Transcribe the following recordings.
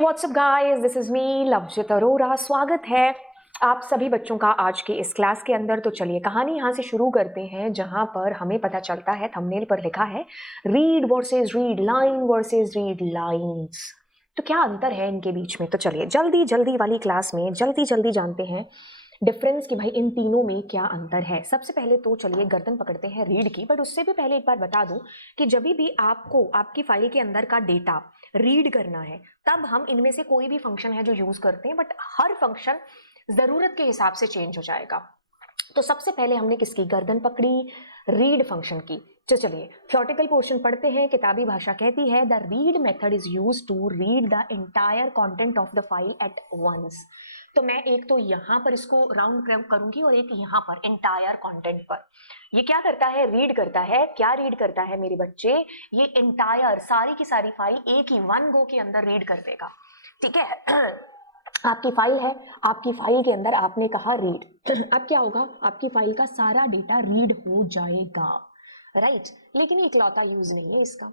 WhatsApp guys, this is me Lovejit Arora. स्वागत है आप सभी बच्चों का आज के इस क्लास के अंदर। तो चलिए कहानी यहाँ से शुरू करते हैं, जहाँ पर हमें पता चलता है थंबनेल पर लिखा है read versus read line versus read lines. तो क्या अंतर है इनके बीच में? तो चलिए जल्दी जल्दी वाली क्लास में जल्दी जल्दी जानते हैं डिफरेंस कि भाई इन तीनों में क्या अंतर है। सबसे पहले तो चलिए गर्दन पकड़ते हैं रीड की, बट उससे भी पहले एक बार बता दूं कि जब भी आपको आपकी फाइल के अंदर का डेटा रीड करना है तब हम इनमें से कोई भी फंक्शन है जो यूज करते हैं, बट हर फंक्शन जरूरत के हिसाब से चेंज हो जाएगा। तो सबसे पहले हमने किसकी गर्दन पकड़ी? रीड फंक्शन की। तो चलिए थ्योरेटिकल पोर्शन पढ़ते हैं। किताबी भाषा कहती है the read method is used to read the entire content of the file at once. तो मैं एक तो यहाँ पर इसको राउंड करूंगी और एक यहाँ पर एंटायर कंटेंट पर। ये क्या करता है? रीड करता है। क्या रीड करता है मेरे बच्चे? ये एंटायर सारी की सारी फाइल एक ही वन गो के अंदर रीड कर देगा। ठीक है। आपकी फाइल है, आपकी फाइल के अंदर आपने कहा रीड। अब क्या होगा? आपकी फाइल का सारा डेटा रीड हो जाएगा, राइट। लेकिन ये इकलौता यूज नहीं है इसका।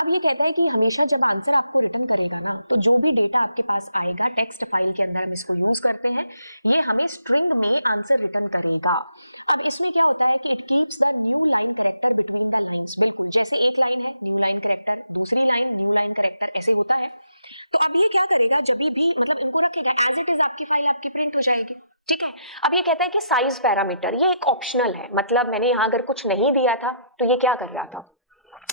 अब ये कहता है कि हमेशा जब आंसर आपको रिटर्न करेगा ना, तो जो भी डेटा आपके पास आएगा टेक्स्ट फाइल के अंदर हम इसको यूज करते हैं, ये हमें स्ट्रिंग में आंसर रिटर्न करेगा। अब इसमें क्या होता है कि it keeps the new line character between the lines. बिल्कुल जैसे एक लाइन है न्यू लाइन कैरेक्टर, दूसरी लाइन न्यू लाइन कैरेक्टर, ऐसे होता है। तो अब ये क्या करेगा? जब भी मतलब इनको रखेगा एज इट इज, आपकी फाइल आपकी प्रिंट हो जाएगी। ठीक है। अब ये कहता है कि साइज पैरामीटर ये एक ऑप्शनल है, मतलब मैंने यहाँ अगर कुछ नहीं दिया था तो ये क्या कर रहा था?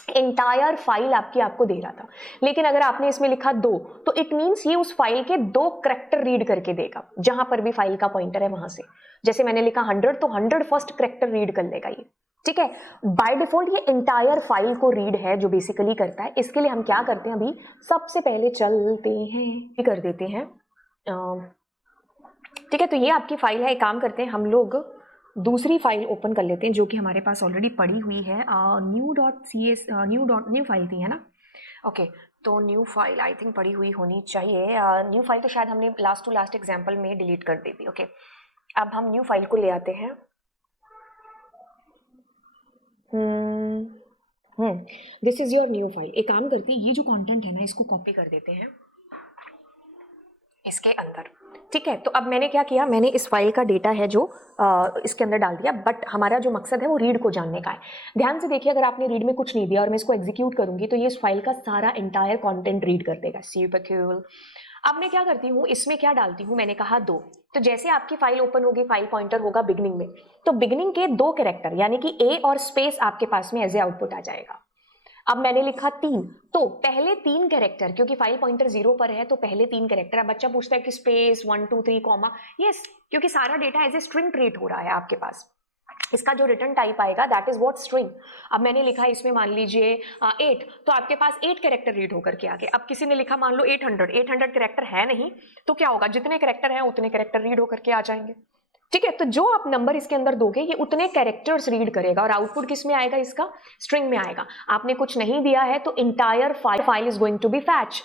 एंटायर फाइल आपकी आपको दे रहा था। लेकिन अगर आपने इसमें लिखा 2 तो इट मींस ये उस फाइल के 2 कैरेक्टर रीड करके देगा, जहां पर भी फाइल का पॉइंटर है वहां से। जैसे मैंने लिखा 100 तो 100 फर्स्ट कैरेक्टर रीड कर लेगा ये। ठीक है। बाय डिफॉल्ट ये एंटायर फाइल को रीड है जो बेसिकली करता है। इसके लिए हम क्या करते हैं? अभी सबसे पहले चलते हैं कर देते हैं। ठीक है। तो ये आपकी फाइल है। एक काम करते हैं हम लोग दूसरी फाइल ओपन कर लेते हैं जो कि हमारे पास ऑलरेडी पड़ी हुई है। न्यू फाइल थी, है ना? ओके। तो न्यू फाइल आई थिंक पड़ी हुई होनी चाहिए। न्यू फाइल तो शायद हमने लास्ट टू लास्ट एग्जाम्पल में डिलीट कर दी थी। ओके। अब हम न्यू फाइल को ले आते हैं। This is your new file. एक काम करती है, ये जो कंटेंट है ना इसको कॉपी कर देते हैं इसके अंदर। ठीक है। तो अब मैंने क्या किया? मैंने इस फाइल का डेटा है जो इसके अंदर डाल दिया, बट हमारा जो मकसद है वो रीड को जानने का है। ध्यान से देखिए, अगर आपने रीड में कुछ नहीं दिया और मैं इसको एग्जीक्यूट करूंगी तो ये इस फाइल का सारा एंटायर कंटेंट रीड कर देगा। सुपर। अब मैं क्या करती हूँ, इसमें क्या डालती हूँ? मैंने कहा 2। तो जैसे आपकी फाइल ओपन होगी, फाइल पॉइंटर होगा बिगनिंग में, तो बिगनिंग के 2 कैरेक्टर यानी कि ए और स्पेस आपके पास में एज ए आउटपुट आ जाएगा। अब मैंने लिखा 3, तो पहले 3 कैरेक्टर, क्योंकि फाइल पॉइंटर 0 पर है तो पहले 3 कैरेक्टर। अब बच्चा पूछता है कि स्पेस 1 2 3 कॉमा, यस, क्योंकि सारा data as a string treat हो रहा है आपके पास। इसका जो रिटर्न टाइप आएगा दैट इज व्हाट स्ट्रिंग। अब मैंने लिखा इसमें मान लीजिए 8, तो आपके पास 8 कैरेक्टर रीड होकर के आ गए। अब किसी ने लिखा मान लो 800 कैरेक्टर है नहीं, तो क्या होगा? जितने कैरेक्टर हैं उतने कैरेक्टर रीड होकर के आ जाएंगे। ठीक है। तो जो आप नंबर इसके अंदर दोगे ये उतने कैरेक्टर्स रीड करेगा और आउटपुट किस में आएगा? इसका स्ट्रिंग में आएगा। आपने कुछ नहीं दिया है तो entire file is going to be fetch.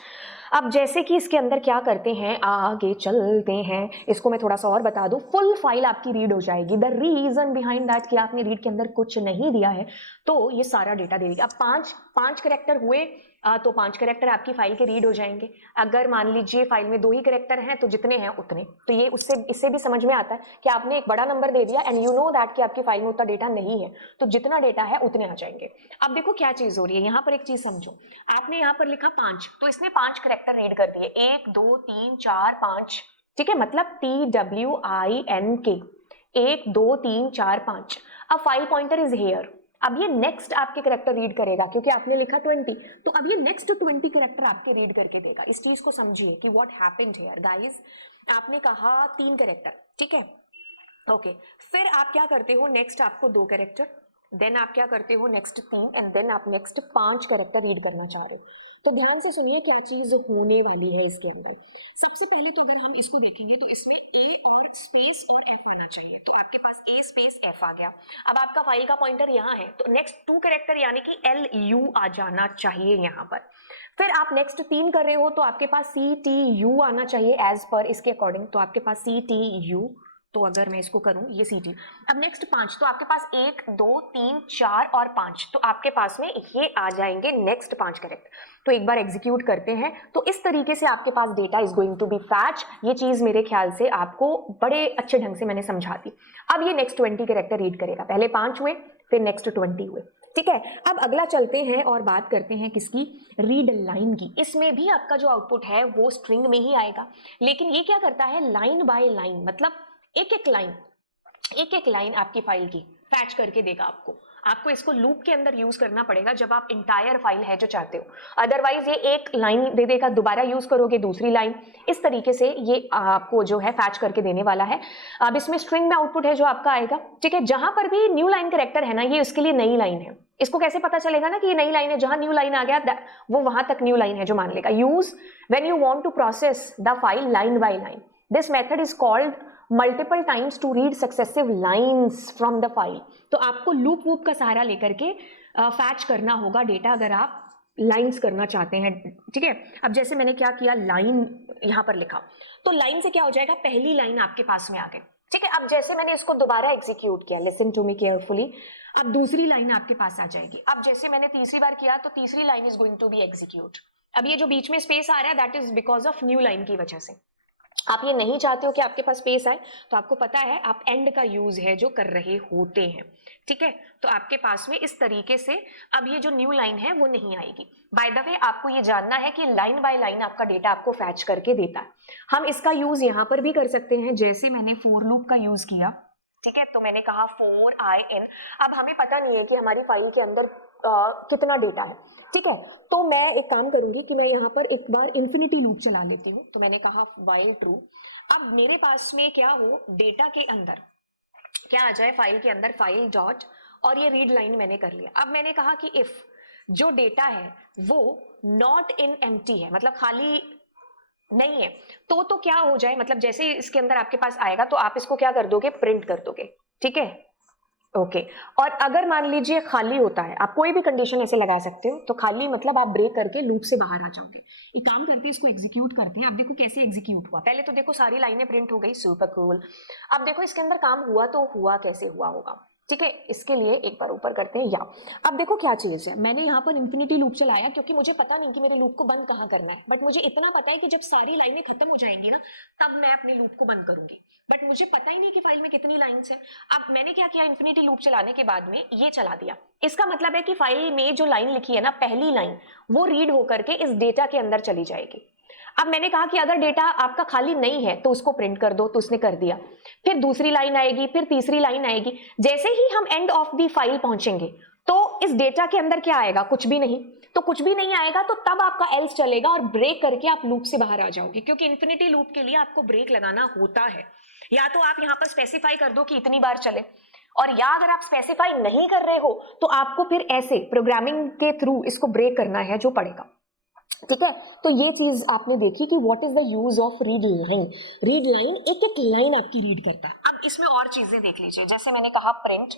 अब जैसे कि इसके अंदर क्या करते हैं, आगे चलते हैं, इसको मैं थोड़ा सा और बता दूं। फुल फाइल आपकी रीड हो जाएगी। द रीजन बिहाइंड दैट कि आपने रीड के अंदर कुछ नहीं दिया है तो ये सारा डेटा दे देगी। अब 5 कैरेक्टर हुए तो 5 कैरेक्टर आपकी फाइल के रीड हो जाएंगे। अगर मान लीजिए फाइल में 2 ही कैरेक्टर हैं तो जितने हैं उतने। तो ये उससे इससे भी समझ में आता है कि आपने एक बड़ा नंबर दे दिया एंड यू नो दैट कि आपकी फाइल में उतना डेटा नहीं है, तो जितना डेटा है उतने आ जाएंगे। अब देखो क्या चीज हो रही है यहाँ पर, एक चीज समझो। आपने यहाँ पर लिखा 5, तो इसने 5 कैरेक्टर रीड कर दिए, 1 2 3 4 5। ठीक है। मतलब TWINK, 1 2 3 4 5। अब फाइल पॉइंटर इज हेयर। अब ये नेक्स्ट आपके कैरेक्टर रीड करेगा क्योंकि आपने लिखा 20, तो अब ये नेक्स्ट 20 कैरेक्टर आपके रीड करके देगा। इस चीज को समझिए कि व्हाट हैपेंड हियर गाइस। आपने कहा 3 कैरेक्टर, ठीक है, ओके। फिर आप क्या करते हो? नेक्स्ट आपको 2 कैरेक्टर, देन आप क्या करते हो? नेक्स्ट 3, एंड देन आप नेक्स्ट 5 कैरेक्टर रीड करना चाह रहे हो। तो ध्यान से सुनिए क्या चीज होने वाली है इसके अंदर। सबसे पहले तो अगर हम इसको देखेंगे तो इसमें ए और स्पेस और एफ आना चाहिए, तो आपके पास ए स्पेस एफ आ गया। अब आपका फाइल का पॉइंटर यहाँ है तो नेक्स्ट 2 कैरेक्टर यानी कि LU आ जाना चाहिए यहाँ पर। फिर आप नेक्स्ट 3 कर रहे हो तो आपके पास CTU आना चाहिए एज पर इसके अकॉर्डिंग, तो आपके पास CTU तो अगर मैं इसको करूं ये सीटी, अब नेक्स्ट 5, तो आपके पास 1 2 3 4 और 5, तो आपके पास में ये आ जाएंगे नेक्स्ट 5 कैरेक्टर। तो एक बार एग्जीक्यूट करते हैं, तो इस तरीके से आपके पास data is going to be fetch. ये चीज मेरे ख्याल से आपको बड़े अच्छे ढंग से मैंने समझा दी। अब ये नेक्स्ट 20 कैरेक्टर रीड करेगा, पहले 5 हुए फिर नेक्स्ट 20 हुए, ठीक है। अब अगला चलते हैं और बात करते हैं किसकी, रीड लाइन की। इसमें भी आपका जो आउटपुट है वो स्ट्रिंग में ही आएगा, लेकिन ये क्या करता है, लाइन बाय लाइन, मतलब एक एक लाइन आपकी फाइल की फैच करके देगा आपको इसको लूप के अंदर यूज करना पड़ेगा जब आप इंटायर फाइल है जो चाहते हो, अदरवाइज ये एक लाइन दे देगा, दोबारा यूज करोगे दूसरी लाइन, इस तरीके से ये आपको जो है फैच करके देने वाला है। अब इसमें स्ट्रिंग में आउटपुट है जो आपका आएगा, ठीक है। जहां पर भी न्यू लाइन कैरेक्टर है ना, ये उसके लिए नई लाइन है। इसको कैसे पता चलेगा ना कि ये नई लाइन है, जहां न्यू लाइन आ गया वो वहां तक न्यू लाइन है जो मान लेगा। Use when you want to process the file line by line, this method is called multiple times to read successive lines from the file. तो आपको लूप वूप का सहारा लेकर के फैच करना होगा डेटा अगर आप लाइन्स करना चाहते हैं, ठीक है। अब जैसे मैंने क्या किया, लाइन यहां पर लिखा, तो लाइन से क्या हो जाएगा, पहली लाइन आपके पास में आ गई, ठीक है। अब जैसे मैंने इसको दोबारा एग्जीक्यूट किया, लिसन टू मी केयरफुली, अब दूसरी लाइन आपके पास आ जाएगी। अब जैसे मैंने तीसरी बार किया तो तीसरी line is going to be execute. अब ये जो बीच में स्पेस आ रहा है that is because of new line की वजह से। आप ये नहीं चाहते हो कि आपके पास स्पेस आए, तो आपको पता है आप एंड का यूज है जो कर रहे होते हैं, ठीक है। तो आपके पास में इस तरीके से अब ये जो न्यू लाइन है वो नहीं आएगी। बाय द वे आपको ये जानना है कि लाइन बाय लाइन आपका डेटा आपको फैच करके देता है। हम इसका यूज यहाँ पर भी कर सकते हैं, जैसे मैंने फॉर लूप का यूज किया, ठीक है। तो मैंने कहा फॉर आई इन, अब हमें पता नहीं है कि हमारी फाइल के अंदर कितना डेटा है, ठीक है। तो मैं एक काम करूंगी कि मैं यहाँ पर एक बार इंफिनिटी लूप चला लेती हूँ। तो मैंने कहा व्हाइल ट्रू, अब मेरे पास में क्या हो, डेटा के अंदर क्या आ जाए, फाइल के अंदर फाइल डॉट, और ये रीड लाइन मैंने कर लिया। अब मैंने कहा कि इफ जो डेटा है वो नॉट इन एम्प्टी है, मतलब खाली नहीं है, तो क्या हो जाए, मतलब जैसे इसके अंदर आपके पास आएगा तो आप इसको क्या कर दोगे, प्रिंट कर दोगे, ठीक है, ओके। और अगर मान लीजिए खाली होता है, आप कोई भी कंडीशन ऐसे लगा सकते हो, तो खाली मतलब आप ब्रेक करके लूप से बाहर आ जाओगे। एक काम करते हैं, इसको एग्जीक्यूट करते हैं। अब देखो कैसे एग्जीक्यूट हुआ, पहले तो देखो सारी लाइनें प्रिंट हो गई, सुपर कूल। अब देखो इसके अंदर काम हुआ तो हुआ कैसे हुआ होगा, ठीक है। इसके लिए एक बार ऊपर करते हैं, या अब देखो क्या चीज है, मैंने यहाँ पर इंफिनिटी लूप चलाया क्योंकि मुझे पता नहीं कि मेरे लूप को बंद कहाँ करना है, बट मुझे इतना पता है कि जब सारी लाइनें खत्म हो जाएंगी ना तब मैं अपने लूप को बंद करूंगी, बट मुझे पता ही नहीं कि फाइल में कितनी लाइन्स है। अब मैंने क्या किया, इंफिनिटी लूप चलाने के बाद में ये चला दिया। इसका मतलब है कि फाइल में जो लाइन लिखी है ना, पहली लाइन, वो रीड होकर के इस डेटा के अंदर चली जाएगी। अब मैंने कहा कि अगर डेटा आपका खाली नहीं है तो उसको प्रिंट कर दो, तो उसने कर दिया। फिर दूसरी लाइन आएगी, फिर तीसरी लाइन आएगी। जैसे ही हम एंड ऑफ दी फाइल पहुंचेंगे तो इस डेटा के अंदर क्या आएगा, कुछ भी नहीं। तो कुछ भी नहीं आएगा तो तब आपका एल्स चलेगा और ब्रेक करके आप लूप से बाहर आ जाओगे, क्योंकि इंफिनिटी लूप के लिए आपको ब्रेक लगाना होता है। या तो आप यहाँ पर स्पेसिफाई कर दो कि इतनी बार चले, और या अगर आप स्पेसिफाई नहीं कर रहे हो तो आपको फिर ऐसे प्रोग्रामिंग के थ्रू इसको ब्रेक करना है जो पड़ेगा, ठीक है। तो ये चीज आपने देखी कि what is the use of read line. Read line एक एक लाइन आपकी रीड करता है। अब इसमें और चीजें देख लीजिए, जैसे मैंने कहा प्रिंट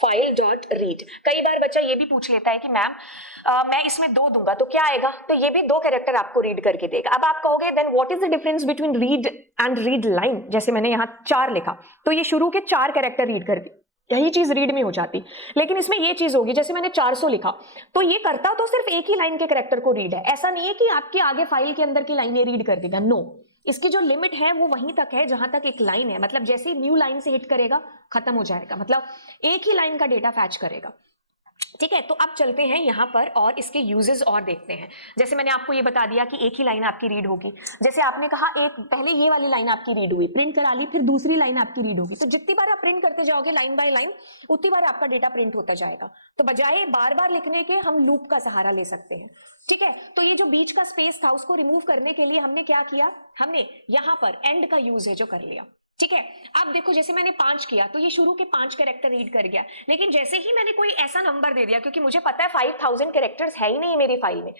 फाइल डॉट रीड। कई बार बच्चा ये भी पूछ लेता है कि मैम मैं इसमें 2 दूंगा तो क्या आएगा, तो ये भी 2 कैरेक्टर आपको रीड करके देगा। अब आप कहोगे then what is the difference between read and read line. जैसे मैंने यहाँ 4 लिखा तो ये शुरू के 4 कैरेक्टर रीड कर दी, यही चीज रीड में हो जाती। लेकिन इसमें ये चीज होगी, जैसे मैंने 400 लिखा तो ये करता तो सिर्फ एक ही लाइन के कैरेक्टर को रीड है। ऐसा नहीं है कि आपके आगे फाइल के अंदर की लाइनें रीड कर देगा, नो। इसकी जो लिमिट है वो वहीं तक है जहां तक एक लाइन है, मतलब जैसे न्यू लाइन से हिट करेगा खत्म हो जाएगा, मतलब एक ही लाइन का डेटा फैच करेगा, ठीक है। तो अब चलते हैं यहाँ पर और इसके यूजेस और देखते हैं। जैसे मैंने आपको ये बता दिया कि एक ही लाइन आपकी रीड होगी। जैसे आपने कहा एक पहले ये वाली लाइन आपकी रीड हुई, प्रिंट करा ली, फिर दूसरी लाइन आपकी रीड होगी। तो जितनी बार आप प्रिंट करते जाओगे लाइन बाय लाइन, उतनी बार आपका डेटा प्रिंट होता जाएगा। तो बजाय बार बार लिखने के हम लूप का सहारा ले सकते हैं, ठीक है। तो ये जो बीच का स्पेस था उसको रिमूव करने के लिए हमने क्या किया, हमने यहाँ पर एंड का यूज है जो कर लिया, ठीक है। अब देखो जैसे मैंने 5 किया तो ये शुरू के 5 कैरेक्टर रीड कर गया, लेकिन जैसे ही मैंने कोई ऐसा नंबर दे दिया, क्योंकि मुझे पता है 5000 कैरेक्टर्स है ही नहीं मेरी फाइल में,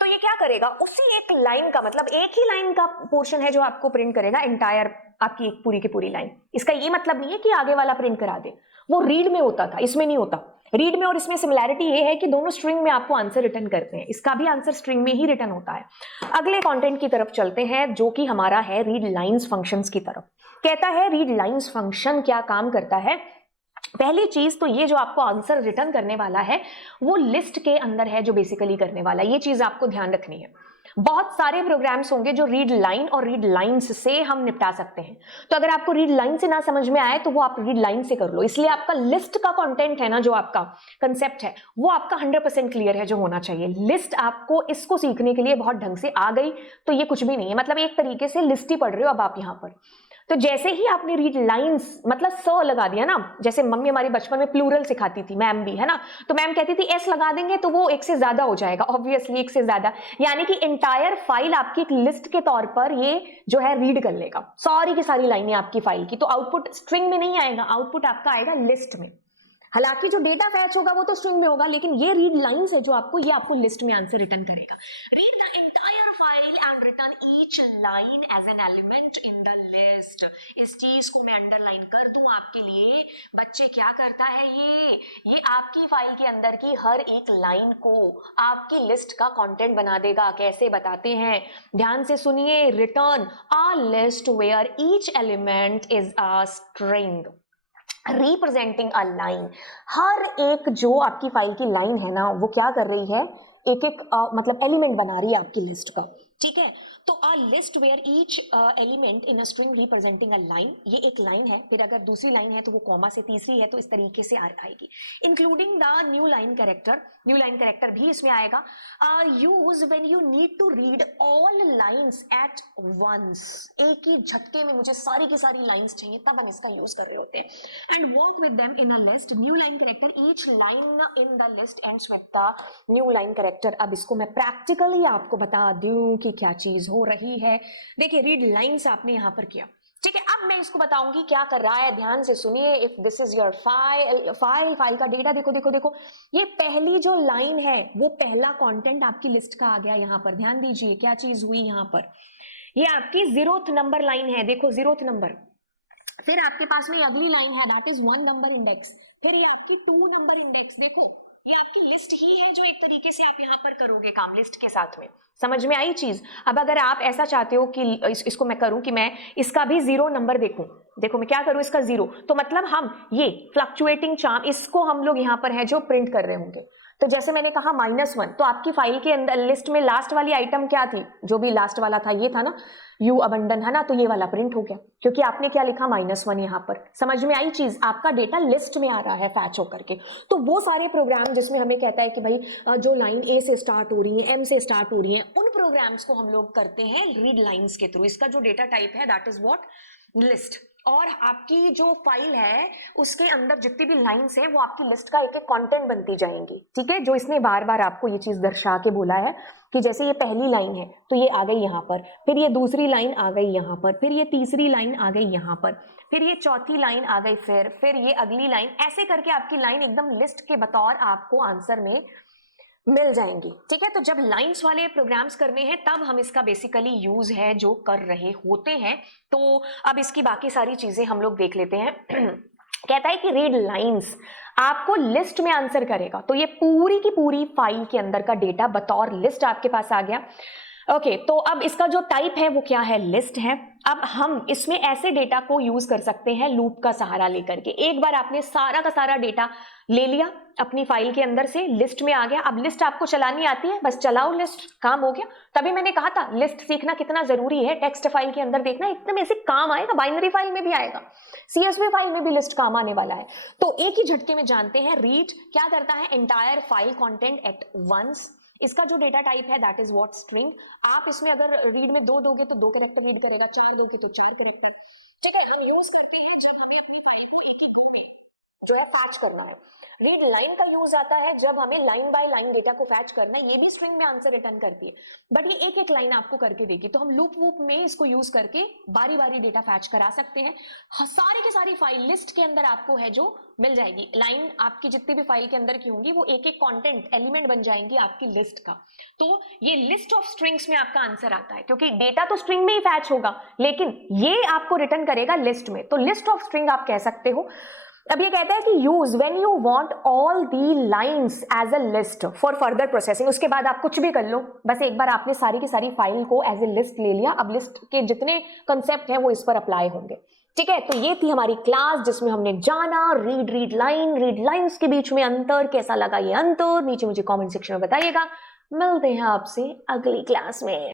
तो ये क्या करेगा, उसी एक लाइन का, मतलब एक ही लाइन का पोर्शन है जो आपको प्रिंट करेगा, एंटायर आपकी एक पूरी की पूरी लाइन। इसका ये मतलब नहीं है कि आगे वाला प्रिंट करा दे, वो रीड में होता था, इसमें नहीं होता। रीड में और इसमें सिमिलैरिटी ये है कि दोनों स्ट्रिंग में आपको आंसर रिटर्न करते हैं, इसका भी आंसर स्ट्रिंग में ही रिटर्न होता है। अगले कंटेंट की तरफ चलते हैं जो कि हमारा है रीड लाइंस फंक्शंस की तरफ। कहता है रीड लाइंस फंक्शन क्या काम करता है। पहली चीज तो ये जो आपको आंसर रिटर्न करने वाला है वो लिस्ट के अंदर है जो बेसिकली करने वाला है, ये चीज आपको ध्यान रखनी है। बहुत सारे प्रोग्राम्स होंगे जो रीड लाइन और रीड लाइंस से हम निपटा सकते हैं, तो अगर आपको रीड लाइन से ना समझ में आए तो वो आप रीड लाइन से कर लो। इसलिए आपका लिस्ट का कंटेंट है ना, जो आपका कंसेप्ट है वो आपका 100% क्लियर है जो होना चाहिए। लिस्ट आपको इसको सीखने के लिए बहुत ढंग से आ गई तो ये कुछ भी नहीं है, मतलब एक तरीके से लिस्ट ही पढ़ रहे हो अब आप यहां पर। तो जैसे ही आपने रीड लाइंस मतलब स लगा दिया ना, जैसे मम्मी हमारी बचपन में प्लूरल सिखाती थी, मैम भी है ना, तो मैम कहती थी एस लगा देंगे तो वो एक से ज्यादा हो जाएगा, ऑब्वियसली एक से ज्यादा, यानी कि एंटायर फाइल आपकी एक लिस्ट के तौर पर ये जो है रीड कर लेगा सारी की सारी लाइनें आपकी फाइल की। तो आउटपुट स्ट्रिंग में नहीं आएगा, आउटपुट आपका आएगा लिस्ट में। हालांकि जो डेटा फैच होगा वो तो स्ट्रिंग में होगा, लेकिन ये रीड लाइंस है जो आपको, ये आपको लिस्ट में आंसर रिटर्न करेगा। Read the entire file and return each line as an element in the list. इस चीज को मैं अंडरलाइन कर दूं आपके लिए, बच्चे क्या करता है ये आपकी फाइल के अंदर की हर एक लाइन को आपकी लिस्ट का कंटेंट बना देगा। कैसे बताते हैं, ध्यान से सुनिए। Return a list where each element is a string representing a line. हर एक जो आपकी फाइल की लाइन है ना वो क्या कर रही है, एक एक मतलब एलिमेंट बना रही है आपकी लिस्ट का, ठीक है। तो a list where each element in a string representing a line, ये एक लाइन है, फिर अगर दूसरी लाइन है तो वो कॉमा से, तीसरी है तो इस तरीके से आएगी। Including the new line character, new line character भी इसमें आएगा। Use when you need to read all lines at once, एक ही झटके में मुझे सारी की सारी लाइंस चाहिए तब हम इसका यूज कर रहे होते हैं। And work with them in a list, new line character, each line in the list ends with the new line character. अब इसको मैं प्रैक्टिकली आपको बता दूं कि क्या चीज हो रही है। देखिए रीड लाइंस आपने यहां पर किया, ठीक है। अब मैं इसको बताऊंगी क्या कर रहा है, ध्यान से सुनिए। If this is your file का डेटा, देखो देखो देखो, ये पहली जो लाइन है वो पहला कंटेंट आपकी लिस्ट का आ गया। यहां पर ध्यान दीजिए क्या चीज हुई यहां पर, ये आपकी 0th नंबर लाइन है, देखो 0th नंबर। फिर आपके पास में अगली लाइन है दैट इज 1 नंबर इंडेक्स, फिर ये आपकी 2 नंबर इंडेक्स। देखो ये आपकी लिस्ट ही है जो एक तरीके से आप यहां पर करोगे काम लिस्ट के साथ में। समझ में आई चीज। अब अगर आप ऐसा चाहते हो कि इसको मैं करूं कि मैं इसका भी 0 नंबर देखूं, देखो मैं क्या करूं इसका 0, तो मतलब हम ये फ्लक्चुएटिंग चार्म इसको हम लोग यहां पर है जो प्रिंट कर रहे होंगे। तो जैसे मैंने कहा -1, तो आपकी फाइल के अंदर लिस्ट में लास्ट वाली आइटम क्या थी, जो भी लास्ट वाला था ये था ना, यू अबंडन है ना, तो ये वाला प्रिंट हो गया क्योंकि आपने क्या लिखा -1 यहां पर। समझ में आई चीज, आपका डेटा लिस्ट में आ रहा है फैच होकर के। तो वो सारे प्रोग्राम जिसमें हमें कहता है कि भाई जो लाइन ए से स्टार्ट हो रही है, एम से स्टार्ट हो रही है, उन प्रोग्राम्स को हम लोग करते हैं रीड लाइंस के थ्रू। इसका जो डेटा टाइप है दैट इज व्हाट, लिस्ट। और आपकी जो फाइल है उसके अंदर जितनी भी लाइंस है वो आपकी लिस्ट का एक एक कंटेंट बनती जाएंगी, ठीक है। जो इसने बार बार आपको ये चीज दर्शा के बोला है कि जैसे ये पहली लाइन है तो ये आ गई यहाँ पर, फिर ये दूसरी लाइन आ गई यहाँ पर, फिर ये तीसरी लाइन आ गई यहाँ पर, फिर ये चौथी लाइन आ गई, फिर ये अगली लाइन, ऐसे करके आपकी लाइन एकदम लिस्ट के बतौर आपको आंसर में मिल जाएंगी, ठीक है। तो जब लाइंस वाले प्रोग्राम्स करने हैं तब हम इसका बेसिकली यूज है जो कर रहे होते हैं। तो अब इसकी बाकी सारी चीजें हम लोग देख लेते हैं। कहता है कि रीड लाइंस आपको लिस्ट में आंसर करेगा, तो ये पूरी की पूरी फाइल के अंदर का डेटा बतौर लिस्ट आपके पास आ गया। ओके तो अब इसका जो टाइप है वो क्या है, लिस्ट है। अब हम इसमें ऐसे डेटा को यूज कर सकते हैं लूप का सहारा लेकर के। एक बार आपने सारा का सारा डेटा ले लिया अपनी फाइल के अंदर से, लिस्ट में आ गया। अब लिस्ट आपको चलानी आती है, बस चलाओ लिस्ट, काम हो गया। तभी मैंने कहा था लिस्ट सीखना कितना जरूरी है। टेक्स्ट फाइल के अंदर देखना एकदम ऐसे काम आएगा, बाइनरी फाइल में भी आएगा, CSV फाइल में भी लिस्ट काम आने वाला है। तो एक ही झटके में जानते हैं रीड क्या करता है, entire file content at once. इसका जो डेटा टाइप है दैट इज व्हाट, स्ट्रिंग। आप इसमें अगर रीड में 2 दोगे तो 2 कैरेक्टर रीड करेगा, 4 दोगे तो 4 कैरेक्टर, ठीक है। हम यूज करते हैं जब हमें अपनी फाइल को एक एक गो में जो है फैच करना है। रीड लाइन का यूज आता है जब हमें लाइन बाय लाइन डेटा को फैच करना है, ये भी स्ट्रिंग में आंसर रिटर्न करती है, बट ये एक एक लाइन आपको करके देगी। तो हम लूप वूप में इसको यूज करके बारी बारी डेटा फैच करा सकते हैं। सारी की सारी फाइल लिस्ट के अंदर आपको है जो मिल जाएगी। लाइन आपकी जितनी भी फाइल के अंदर की होंगी वो एक एक कंटेंट एलिमेंट बन जाएंगी आपकी लिस्ट का। तो ये लिस्ट ऑफ स्ट्रिंग्स में आपका आंसर आता है, क्योंकि डेटा तो स्ट्रिंग में ही फैच होगा लेकिन ये आपको रिटर्न करेगा लिस्ट में। तो लिस्ट ऑफ स्ट्रिंग आप कह सकते हो। अब ये कहता है कि use when you want all the lines as a list for further processing. उसके बाद आप कुछ भी कर लो, बस एक बार आपने सारी की सारी फाइल को एज ए लिस्ट ले लिया, अब लिस्ट के जितने कंसेप्ट हैं वो इस पर अप्लाई होंगे। ठीक है, तो ये थी हमारी क्लास जिसमें हमने जाना रीड लाइंस के बीच में अंतर, कैसा लगा ये अंतर नीचे मुझे कमेंट सेक्शन में बताइएगा। मिलते हैं आपसे अगली क्लास में।